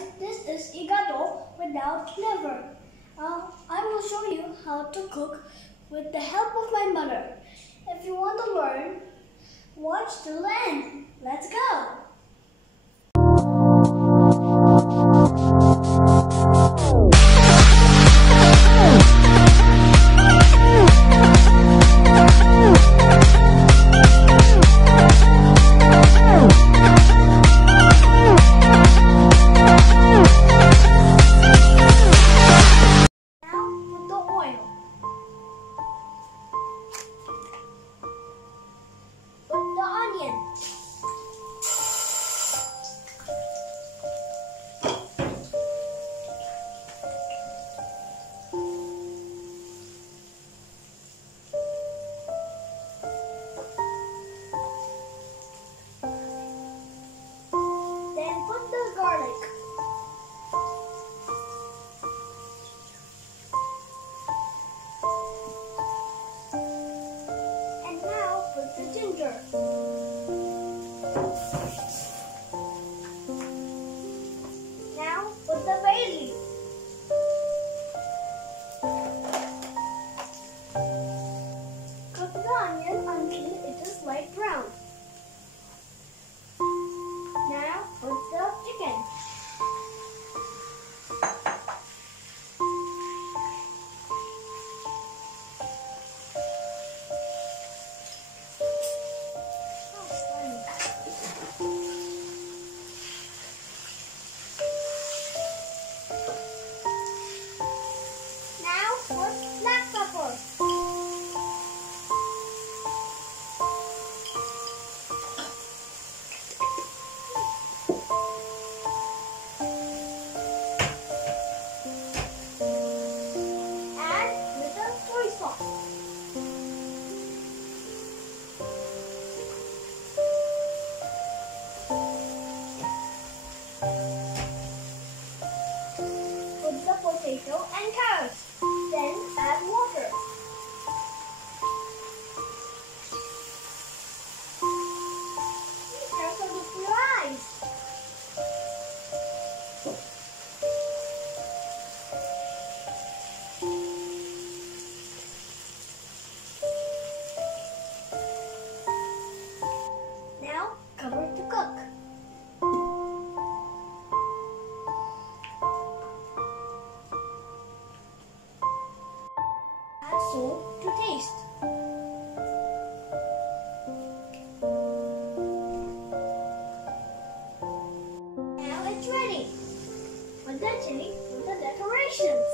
guys, this is Egado without liver. I will show you how to cook with the help of my mother. If you want to learn, watch till the end. Let's go! Now put the bay leaf. Cook the onion until it is light brown. Now put the chicken. Potato and carrots. Then add water. Be careful with your eyes. Now cover to cook. Salt to taste. Now it's ready. Put the chili for the decorations.